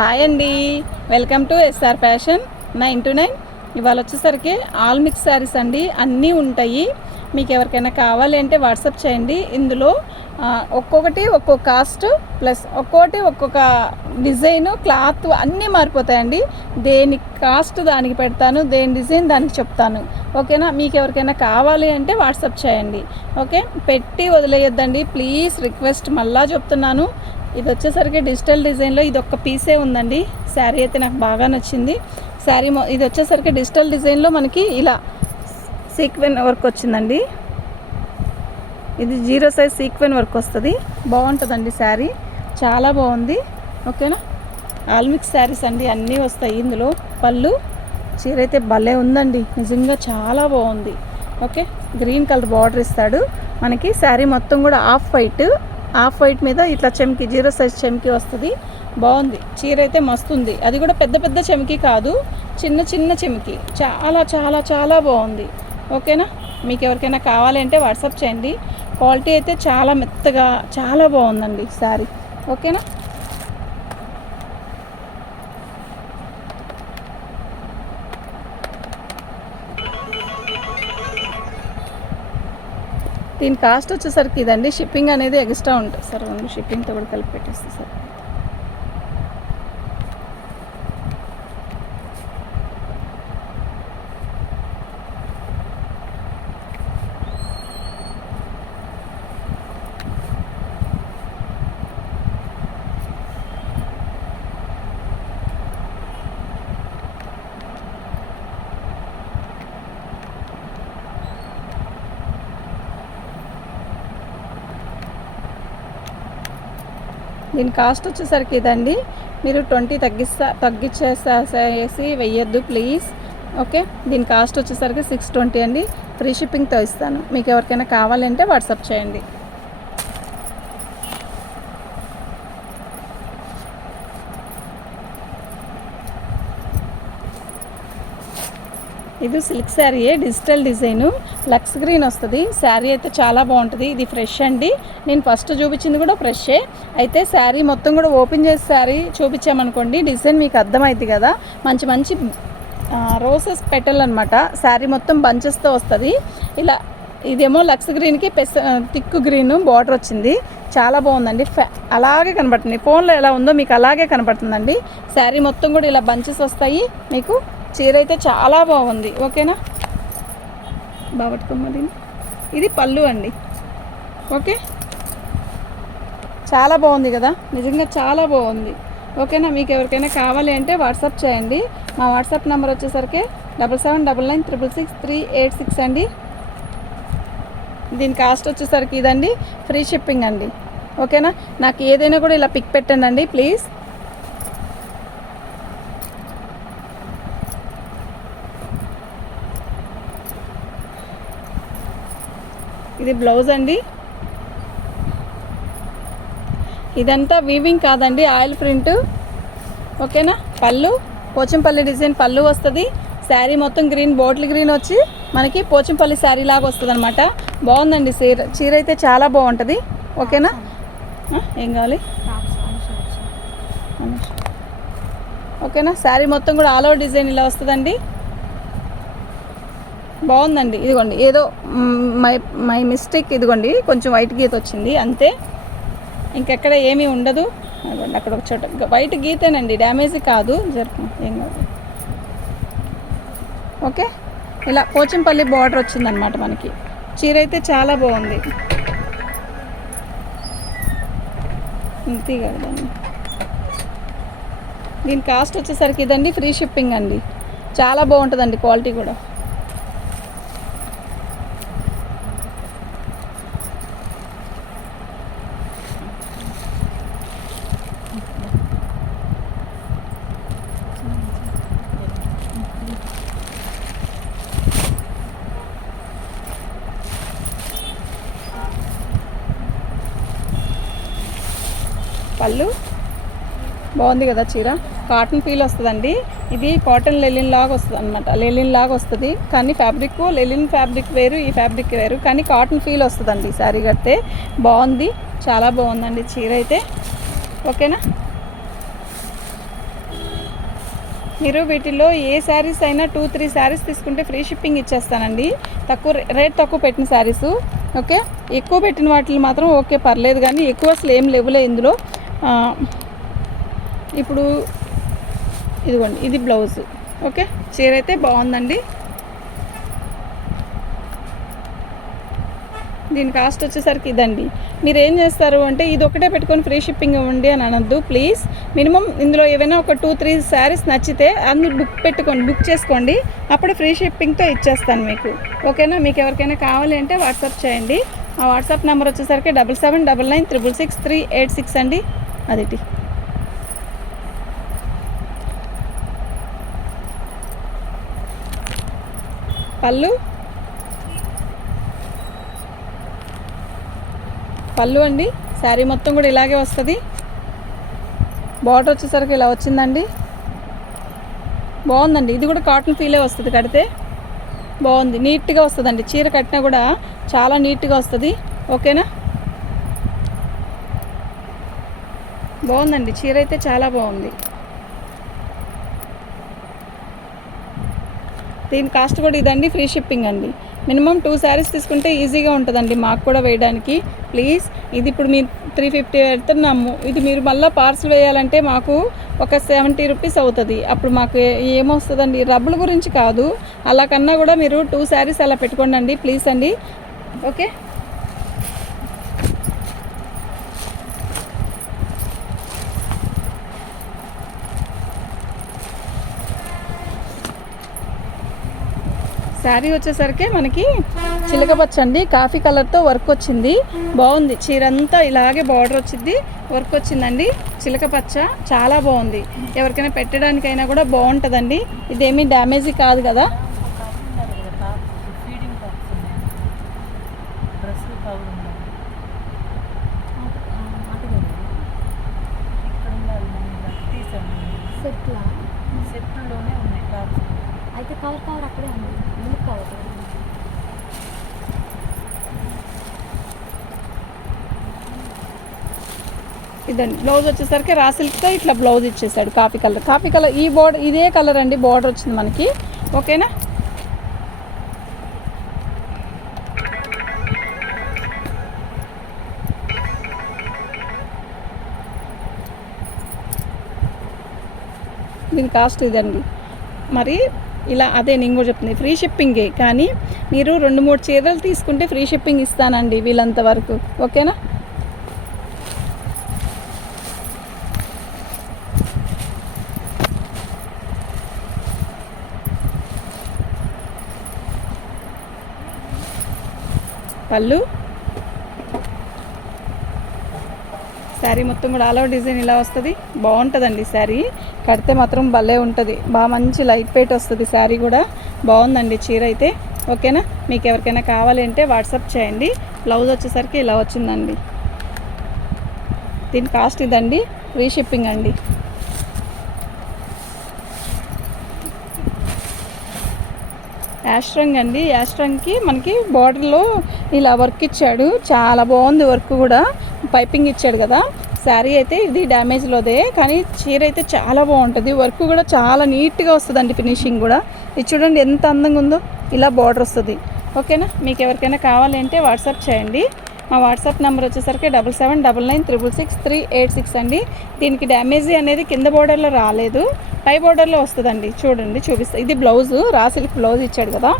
Hi అండి, welcome to SR fashion 929. ఇవాళ వచ్చేసరికి ఆల్ మిక్స్ శారీస్ అండి, అన్నీ ఉంటాయి. మీకు ఎవరికైనా కావాలి అంటే వాట్సాప్ చేయండి. ఇందులో ఒక్కొక్కటి ఒక్కొక్క కాస్ట్ ప్లస్ ఒక్కొక్క డిజైను క్లాత్ అన్నీ మారిపోతాయండి. దేని కాస్ట్ దానికి పెడతాను, దేని డిజైన్ దానికి చెప్తాను. ఓకేనా? మీకు ఎవరికైనా కావాలి అంటే వాట్సాప్ చేయండి. ఓకే, పెట్టి వదిలేయొద్దండి ప్లీజ్, రిక్వెస్ట్ మళ్ళా చెప్తున్నాను. ఇది వచ్చేసరికి డిజిటల్ డిజైన్లో ఇది ఒక్క పీసే ఉందండి. శారీ అయితే నాకు బాగా నచ్చింది. శారీ ఇది వచ్చేసరికి డిజిటల్ డిజైన్లో మనకి ఇలా సీక్వెన్ వర్క్ వచ్చిందండి. ఇది 0 సైజ్ సీక్వెన్ వర్క్ వస్తుంది. బాగుంటుందండి శారీ, చాలా బాగుంది. ఓకేనా? ఆల్ మిక్స్ శారీస్ అండి, అన్నీ వస్తాయి ఇందులో. పళ్ళు చీర అయితే భలే ఉందండి, నిజంగా చాలా బాగుంది. ఓకే, గ్రీన్ కలర్ బార్డర్ ఇస్తాడు మనకి. శారీ మొత్తం కూడా ఆఫ్ వైట్ మీద ఇట్లా చెమ్కి 0 సైజ్ చెమ్కి వస్తుంది. బాగుంది చీర అయితే మస్తుంది. అది కూడా పెద్ద పెద్ద చెమ్కి కాదు, చిన్న చిన్న చెమ్కి. చాలా చాలా చాలా బాగుంది. ఓకేనా? మీకు ఎవరికైనా కావాలి అంటే వాట్సాప్ చేయండి. క్వాలిటీ అయితే చాలా మెత్తగా చాలా బాగుందండి శారీ. ఓకేనా? దీని కాస్ట్ వచ్చేసరికి ఇదండి. షిప్పింగ్ అనేది ఎక్స్ట్రా ఉంటుంది సార్, షిప్పింగ్తో కూడా కలిపి పెట్టేస్తుంది సార్. దీని కాస్ట్ వచ్చేసరికి ఇదండి. మీరు 20 తగ్గించేసి వెయ్యొద్దు ప్లీజ్. ఓకే, దీని కాస్ట్ వచ్చేసరికి 620 అండి. ఫ్రీ షిప్పింగ్తో ఇస్తాను. మీకు ఎవరికైనా కావాలంటే వాట్సాప్ చేయండి. ఇది సిల్క్ శారీయే, డిజిటల్ డిజైను, లక్స్ గ్రీన్ వస్తుంది. శారీ అయితే చాలా బాగుంటుంది. ఇది ఫ్రెష్ అండి. నేను ఫస్ట్ చూపించింది కూడా ఫ్రెషే. అయితే శారీ మొత్తం కూడా ఓపెన్ చేసి శారీ చూపించామనుకోండి, డిజైన్ మీకు అర్థమైంది కదా. మంచి మంచి రోసెస్ పెటల్ అనమాట. శారీ మొత్తం బంచెస్తో వస్తుంది. ఇలా ఇదేమో లక్స్ గ్రీన్కి థిక్ గ్రీన్ బార్డర్ వచ్చింది. చాలా బాగుందండి. అలాగే కనబడుతుంది, ఫోన్లో ఎలా ఉందో మీకు అలాగే కనబడుతుందండి. శారీ మొత్తం కూడా ఇలా బంచెస్ వస్తాయి మీకు. చీర అయితే చాలా బాగుంది. ఓకేనా? బాబట్టుకోమ్మది. ఇది పళ్ళు అండి. ఓకే, చాలా బాగుంది కదా, నిజంగా చాలా బాగుంది. ఓకేనా? మీకు ఎవరికైనా కావాలి అంటే వాట్సాప్ చేయండి. మా వాట్సాప్ నెంబర్ వచ్చేసరికి 7799666386 అండి. దీని కాస్ట్ వచ్చేసరికి ఇదండి. ఫ్రీ షిప్పింగ్ అండి. ఓకేనా? నాకు ఏదైనా కూడా ఇలా పిక్ పెట్టండి ప్లీజ్. ఇది బ్లౌజ్ అండి. ఇదంతా వీవింగ్ కాదండి, ఆయిల్ ప్రింట్. ఓకేనా? పళ్ళు పోచంపల్లి డిజైన్ పళ్ళు వస్తుంది. శారీ మొత్తం గ్రీన్, బాటిల్ గ్రీన్ వచ్చి మనకి పోచంపల్లి శారీ లాగా వస్తుంది అనమాట. బాగుందండి చీర అయితే చాలా బాగుంటుంది. ఓకేనా? ఏం కావాలి? ఓకేనా? శారీ మొత్తం కూడా ఆల్ ఓవర్ డిజైన్ ఇలా వస్తుందండి. బాగుందండి. ఇదిగోండి, ఏదో మై మిస్టేక్, ఇదిగోండి కొంచెం వైట్ గీత వచ్చింది అంతే, ఇంకెక్కడ ఏమీ ఉండదు. అదిగోండి అక్కడ ఒక చోట వైట్ గీతేనండి, డ్యామేజ్ కాదు. ఏం కాదు. ఓకే, ఇలా పోచంపల్లి బార్డర్ వచ్చిందనమాట మనకి. చీర అయితే చాలా బాగుంది. ఇంతే కదండి. దీని కాస్ట్ వచ్చేసరికి ఇదండి. ఫ్రీ షిప్పింగ్ అండి. చాలా బాగుంటుందండి క్వాలిటీ కూడా. పళ్ళు బాగుంది కదా చీర, కాటన్ ఫీల్ వస్తుందండి. ఇది కాటన్ లెలిన్ లాగా వస్తుంది అనమాట, లెలిన్ లాగా వస్తుంది. కానీ ఫ్యాబ్రిక్ లెలిన్ ఫ్యాబ్రిక్ వేరు, ఈ ఫ్యాబ్రిక్ వేరు, కానీ కాటన్ ఫీల్ వస్తుందండి శారీ కడితే. బాగుంది, చాలా బాగుందండి చీర అయితే. ఓకేనా? మీరు వీటిలో ఏ శారీస్ అయినా 2-3 శారీస్ తీసుకుంటే ఫ్రీ షిప్పింగ్ ఇచ్చేస్తానండి. రేట్ తక్కువ పెట్టిన శారీసు. ఓకే, ఎక్కువ పెట్టిన వాటిని మాత్రం ఓకే పర్లేదు, కానీ ఎక్కువ అసలు ఏం లేవులే ఇందులో. ఇప్పుడు ఇదిగోండి, ఇది బ్లౌజ్. ఓకే, చీర అయితే బాగుందండి. దీని కాస్ట్ వచ్చేసరికి ఇదండి. మీరు ఏం చేస్తారు అంటే ఇది ఒకటే పెట్టుకొని ఫ్రీ షిప్పింగ్ ఇవ్వండి అని అనొద్దు ప్లీజ్. మినిమం ఇందులో ఏవైనా ఒక 2-3 శారీస్ నచ్చితే అందులో బుక్ చేసుకోండి, అప్పుడు ఫ్రీ షిప్పింగ్తో ఇచ్చేస్తాను మీకు. ఓకేనా? మీకు ఎవరికైనా కావాలి అంటే వాట్సాప్ చేయండి. ఆ వాట్సాప్ నెంబర్ వచ్చేసరికి 7799966386 అండి. అదేటి పళ్ళు అండి. శారీ మొత్తం కూడా ఇలాగే వస్తుంది. బార్డర్ వచ్చేసరికి ఇలా వచ్చిందండి. బాగుందండి. ఇది కూడా కాటన్ ఫీలే వస్తుంది, కడితే బాగుంది, నీట్గా వస్తుందండి. చీర కట్టినా కూడా చాలా నీట్గా వస్తుంది. ఓకేనా? బాగుందండి, చీర అయితే చాలా బాగుంది. దీని కాస్ట్ కూడా ఇదండి, ఫ్రీ షిప్పింగ్ అండి. మినిమం 2 శారీస్ తీసుకుంటే ఈజీగా ఉంటుందండి మాకు కూడా వేయడానికి. ప్లీజ్, ఇది ఇప్పుడు మీరు 350 పెడుతున్నాము, ఇది మీరు మళ్ళీ పార్సల్ వేయాలంటే మాకు ఒక 70 రూపీస్ అవుతుంది. అప్పుడు మాకు ఏమొస్తుందండి? రబ్బుల గురించి కాదు, అలా కన్నా కూడా మీరు 2 శారీస్ అలా పెట్టుకోండి ప్లీజ్ అండి. ఓకే, శారీ వచ్చేసరికి మనకి చిలకపచ్చ అండి, కాఫీ కలర్తో వర్క్ వచ్చింది. బాగుంది. చీర అంతా ఇలాగే బార్డర్ వచ్చింది, వర్క్ వచ్చిందండి. చిలకపచ్చ చాలా బాగుంది. ఎవరికైనా పెట్టడానికైనా కూడా బాగుంటుందండి. ఇదేమీ డ్యామేజీ కాదు కదా. సెట్లోనే ఉన్నాయి టాప్స్. అయితే కవర్ అక్కడే ఉంది, మిల్క్ కవర్. ఇదండి బ్లౌజ్ వచ్చేసరికి రా సిల్క్తో ఇట్లా బ్లౌజ్ ఇచ్చేసాడు. కాఫీ కలర్ ఈ బోర్డర్ ఇదే కలర్ అండి, బోర్డర్ వచ్చింది మనకి. ఓకేనా? దీని కాస్ట్ ఇదండి. మరి ఇలా అదే నేను కూడా చెప్తుంది, ఫ్రీ షిప్పింగే, కానీ మీరు 2-3 చీరలు తీసుకుంటే ఫ్రీ షిప్పింగ్ ఇస్తానండి వీళ్ళంత వరకు. ఓకేనా? పళ్ళు, శారీ మొత్తం కూడా ఆల్ ఓవర్ డిజైన్ ఇలా వస్తుంది. బాగుంటుందండి శారీ, కడితే మాత్రం భలే ఉంటుంది. బాగా మంచి లైట్ వెయిట్ వస్తుంది శారీ కూడా. బాగుందండి చీర అయితే. ఓకేనా? మీకు ఎవరికైనా కావాలి అంటే వాట్సాప్ చేయండి. బ్లౌజ్ వచ్చేసరికి ఇలా వచ్చిందండి. దీని కాస్ట్ ఇదండి, ఫ్రీ షిప్పింగ్ అండి. యాష్ట్రంగ్ అండి. యాష్ట్రంగ్కి మనకి బార్డర్లో ఇలా వర్క్ ఇచ్చాడు, చాలా బాగుంది వర్క్ కూడా. పైపింగ్ ఇచ్చాడు కదా. శారీ అయితే ఇది డ్యామేజ్లోదే, కానీ చీర అయితే చాలా బాగుంటుంది. వర్క్ కూడా చాలా నీట్గా వస్తుందండి, ఫినిషింగ్ కూడా. ఇది చూడండి ఎంత అందంగా ఉందో. ఇలా బార్డర్ వస్తుంది. ఓకేనా? మీకు ఎవరికైనా కావాలి అంటే వాట్సాప్ చేయండి. మా వాట్సాప్ నెంబర్ వచ్చేసరికి 7799966386 అండి. దీనికి డ్యామేజీ అనేది కింద బోర్డర్లో రాలేదు, పై బోర్డర్లో వస్తుందండి. చూడండి, చూపిస్తా. ఇది బ్లౌజు, రా సిల్క్ బ్లౌజ్ ఇచ్చాడు కదా.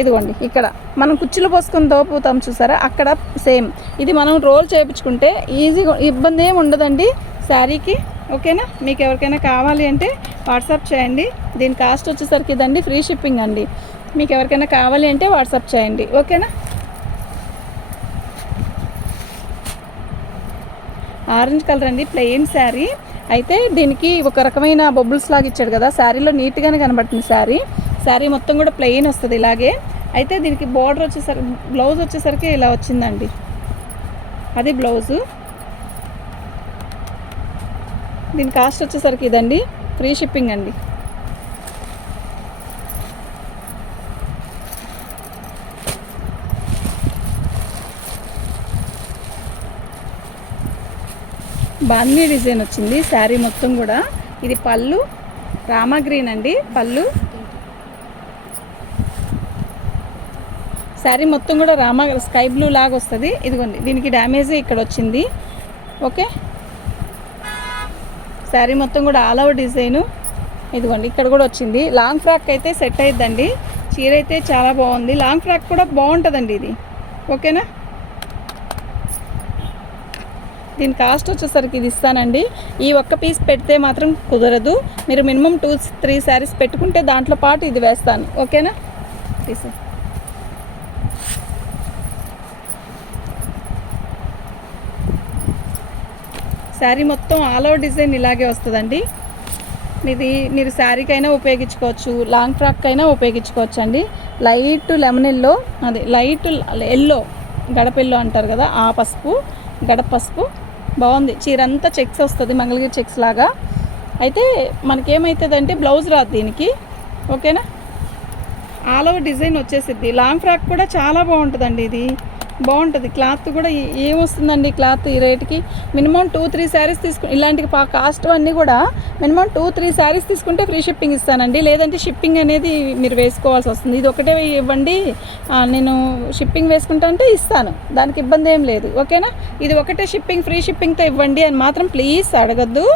ఇదిగోండి, ఇక్కడ మనం కుచ్చులు పోసుకొని దోపుతాం చూసారా, అక్కడ సేమ్. ఇది మనం రోల్ చేయించుకుంటే ఈజీగా, ఇబ్బంది ఏమి ఉండదండి శారీకి. ఓకేనా? మీకు ఎవరికైనా కావాలి అంటే వాట్సాప్ చేయండి. దీని కాస్ట్ వచ్చేసరికి ఇదండి, ఫ్రీ షిప్పింగ్ అండి. మీకు ఎవరికైనా కావాలి అంటే వాట్సాప్ చేయండి. ఓకేనా? ఆరెంజ్ కలర్ అండి, ప్లెయిన్ శారీ. అయితే దీనికి ఒక రకమైన బొబ్బుల్స్ లాగా ఇచ్చాడు కదా. శారీలో నీట్గానే కనబడుతుంది శారీ. శారీ మొత్తం కూడా ప్లెయిన్ వస్తుంది ఇలాగే. అయితే దీనికి బార్డర్ వచ్చేసరికి, బ్లౌజ్ వచ్చేసరికి ఇలా వచ్చిందండి. అది బ్లౌజు. దీని కాస్ట్ వచ్చేసరికి ఇదండి, ఫ్రీ షిప్పింగ్ అండి. బాందీ డిజైన్ వచ్చింది శారీ మొత్తం కూడా. ఇది పళ్ళు, రామా గ్రీన్ అండి పళ్ళు. శారీ మొత్తం కూడా రామా స్కై బ్లూ లాగా వస్తుంది. ఇదిగోండి దీనికి డ్యామేజ్ ఇక్కడ వచ్చింది. ఓకే, శారీ మొత్తం కూడా ఆల్ ఓవర్ డిజైను. ఇదిగోండి ఇక్కడ కూడా వచ్చింది. లాంగ్ ఫ్రాక్ అయితే సెట్ అయిద్దండి. చీర అయితే చాలా బాగుంది. లాంగ్ ఫ్రాక్ కూడా బాగుంటుందండి ఇది. ఓకేనా, దీని కాస్ట్ వచ్చేసరికి ఇది ఇస్తానండి. ఈ ఒక్క పీస్ పెడితే మాత్రం కుదరదు. మీరు మినిమం 2-3 శారీస్ పెట్టుకుంటే దాంట్లో పాటు ఇది వేస్తాను. ఓకేనా, తీసే శారీ మొత్తం ఆల్ ఓవర్ డిజైన్ ఇలాగే వస్తుందండి. మీరు శారీకైనా ఉపయోగించుకోవచ్చు, లాంగ్ ఫ్రాక్ అయినా ఉపయోగించుకోవచ్చు అండి. లైట్ లెమన్ ఎల్లో, అదే లైట్ ఎల్లో, గడప ఎల్లో అంటారు కదా, ఆ పసుపు, గడప పసుపు బాగుంది. చీర అంతా చెక్స్ వస్తుంది, మంగళగిరి చెక్స్ లాగా. అయితే మనకేమవుతుందంటే బ్లౌజ్ రాదు దీనికి. ఓకేనా, ఆల్ ఓవర్ డిజైన్ వచ్చేసిద్ది. లాంగ్ ఫ్రాక్ కూడా చాలా బాగుంటుందండి. ఇది బాగుంటుంది. క్లాత్ కూడా ఏమొస్తుందండి క్లాత్ ఈ రేటుకి. మినిమం 2-3 శారీస్ తీసుకు ఇలాంటి కాస్ట్ అన్నీ కూడా మినిమం 2-3 శారీస్ తీసుకుంటే ఫ్రీ షిప్పింగ్ ఇస్తానండి. లేదంటే షిప్పింగ్ అనేది మీరు వేసుకోవాల్సి వస్తుంది. ఇది ఒకటే ఇవ్వండి, నేను షిప్పింగ్ వేసుకుంటా అంటే ఇస్తాను, దానికి ఇబ్బంది ఏం లేదు. ఓకేనా, ఇది ఒకటే షిప్పింగ్ ఫ్రీ షిప్పింగ్తో ఇవ్వండి అని మాత్రం ప్లీజ్ అడగద్దు.